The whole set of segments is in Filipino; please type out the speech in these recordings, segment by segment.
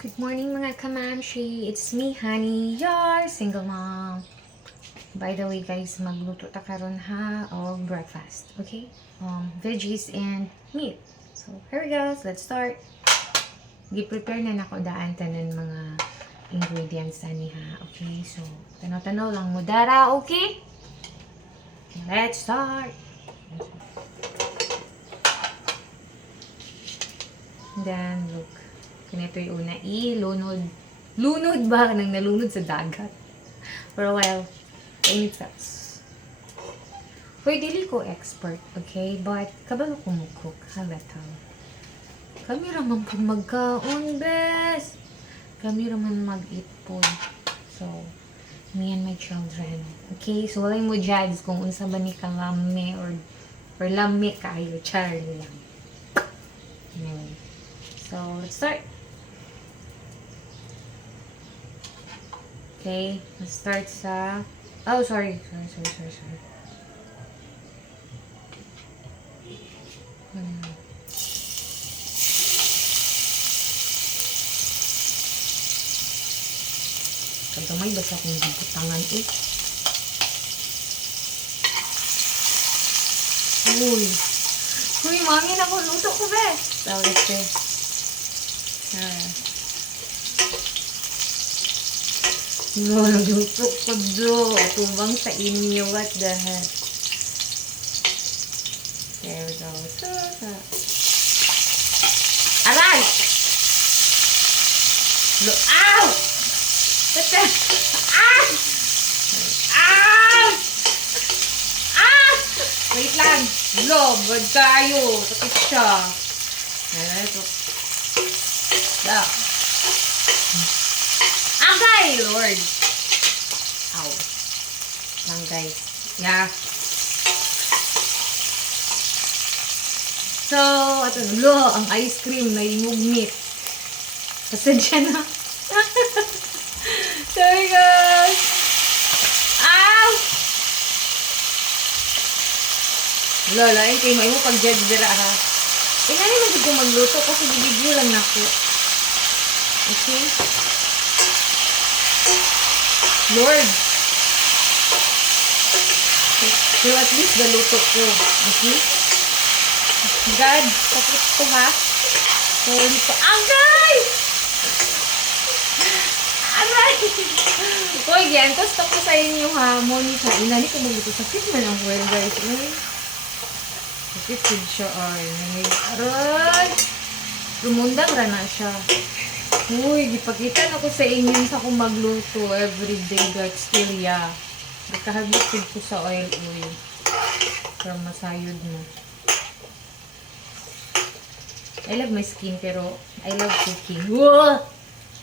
Good morning mga kamamshi! It's me, Honey, your single mom. By the way guys, magluto ta karon ha of breakfast, okay? Veggies and meat. So, here we go. Let's start. Gi-prepare na nako daan tanan mga ingredients ani ha, okay? So, tanaw-tanaw lang mo dara, okay? Let's start. Then, look. Ganito yung una, ilunod. Lunod ba? Nang nalunod sa dagat. For a while, init fast. Hoy, dili ko expert, okay? But, kabalo ko mag-cook. Halataw. Kami raman po magkaon, bes! Kami raman mag-eat po. So, me and my children. Okay? So, walay mo judge kung unsa ba ni kalame or lame kayo. Char lang. Anyway. So, let's start. Okay, let's start sa... Oh, sorry. Kagamay ba sa akong butangan eh? Uy! Uy, mami, nakuluto ko ba? Tawag ko. No, nagluto ko do. Tubang sa inyo. What the heck? There we go. Aray! Ow! What the? Ah! Ah! Ah! Wait lang. Bad tayo. Takit siya. Ayan, ito. Agay, Lord. Ow. Lang, guys. Yeah. So, ito, ang ice cream na inugmit. Pasensya na. Sorry, guys. Ow! Lain kayo mo pag-judge dira, ha? Nga naman ko magluto kasi bibigyo lang na ako. Okay? Lord, so at least galuto ko. Okay? God, tapos ko ha. So, ito. Agay! Agay! Uy, yan. Gusto ko sa inyo ha. Monica, inani ko magluto sa fish man ang well, guys. Kasi food siya ay. Aray! Rumundang rana siya. Uy, gipakita na ko sa inyo sa akong magluto everyday, God, still, yeah. Nagkahabitid ko sa oil. Para masayod mo. I love my skin, pero I love cooking. Whoa!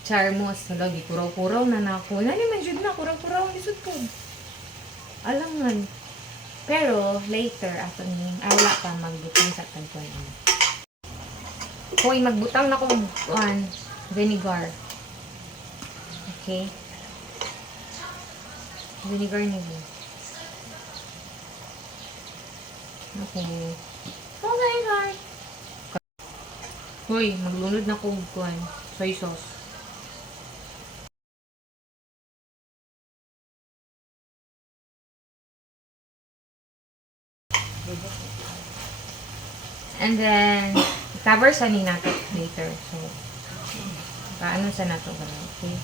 Charmos. Lagi, kuraw-kuraw na na ako. Nani man jud na, kuraw-kuraw. Isod po. Alam nga. Pero, later, after ni, wala pa magbutang sa tagpuan. Hoy, magbutang na ko vinegar. Okay. Vinegar nila. Okay. Okay, guys. Hoy, maglunod na ko soy sauce. And then, cover sa ni natin later. So, paano sa nato ba? Okay?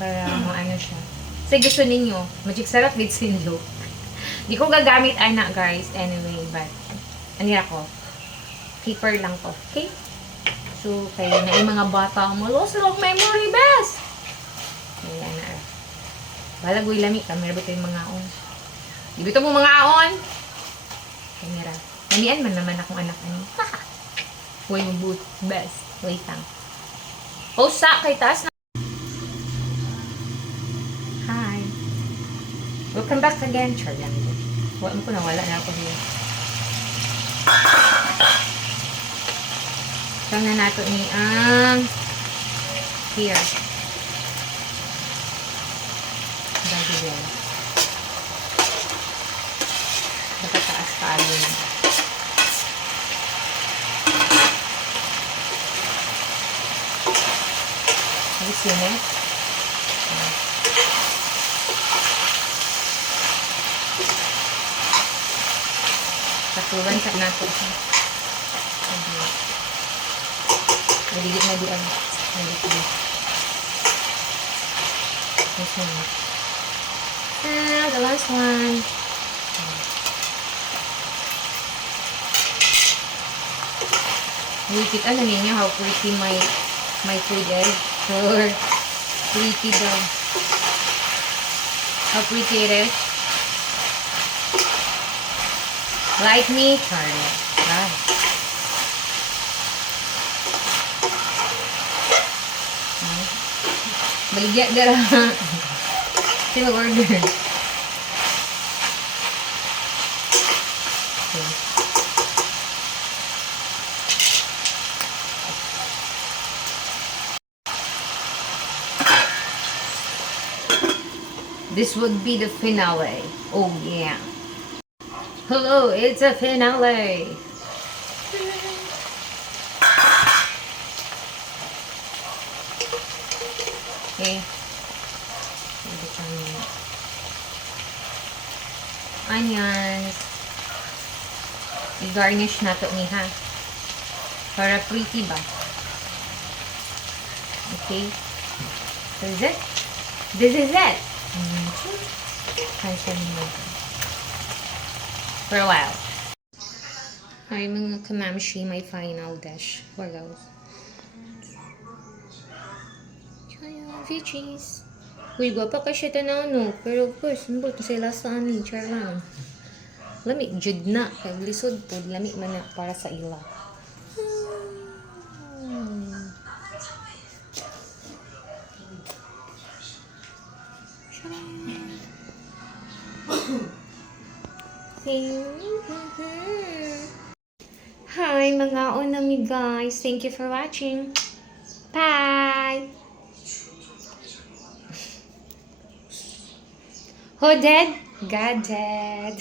Para ano siya. Kasi gusto ninyo, magic sarap with sinlo. Di ko gagamit anak guys. Anyway, but, ako. Keeper lang to. Okay? So, kayo na yung mga bata mo, lost of memory best! Ayan na. Balagoy lami ka. Meron ba ito yung mga on? Di ba ito mo mga on? Kamera. Namian man naman akong anak ani. Huwag yung boot. Best. Wait lang. Post sa kay taas na. Hi. Welcome back again. Char lang. Huwag mo ko nawala na ako here. Saan na nato ni ang here. Dagi yan. Nakataas pa alin. Ayusin eh. Katulan sa nato siya. Maligit na di ang maligit. This one. The last one. Nakikita na ninyo how pretty my food is. Or pretty daw. How pretty it is. Like me, Charlotte. Right. Baligya dara. Sino order? Okay. This would be the finale. Oh yeah. Hello, it's a finale. Okay. Onions. I-garnish na to ni ha. Para pretty ba? Okay. So is it? This is it. Cancel mo. For a while. Ay, mga kamamshi, my final dish. Hello. Veggies. Uy, gwapa ka siya tanano. Pero of course, mbot sila sa ani. Char lang. Lamig, jud na. Kaya lisod po, lamig man na para sa ila. Hi, mga onami guys. Thank you for watching. Bye! Who dead? God dead.